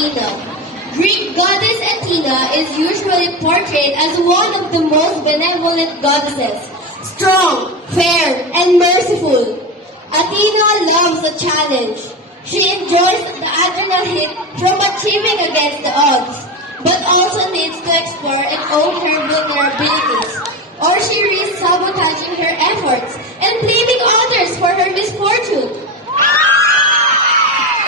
Athena. Greek goddess Athena is usually portrayed as one of the most benevolent goddesses, strong, fair, and merciful. Athena loves a challenge. She enjoys the adrenal hit from achieving against the odds, but also needs to explore and own her vulnerabilities, or she risks sabotaging her efforts and blaming others for her misfortune.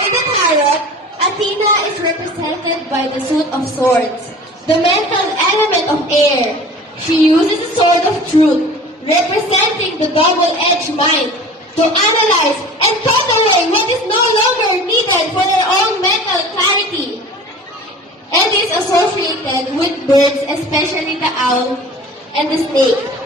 In the tarot, Athena is represented by the suit of swords, the mental element of air. She uses the sword of truth, representing the double-edged mind, to analyze and cut away what is no longer needed for their own mental clarity. And is associated with birds, especially the owl and the snake.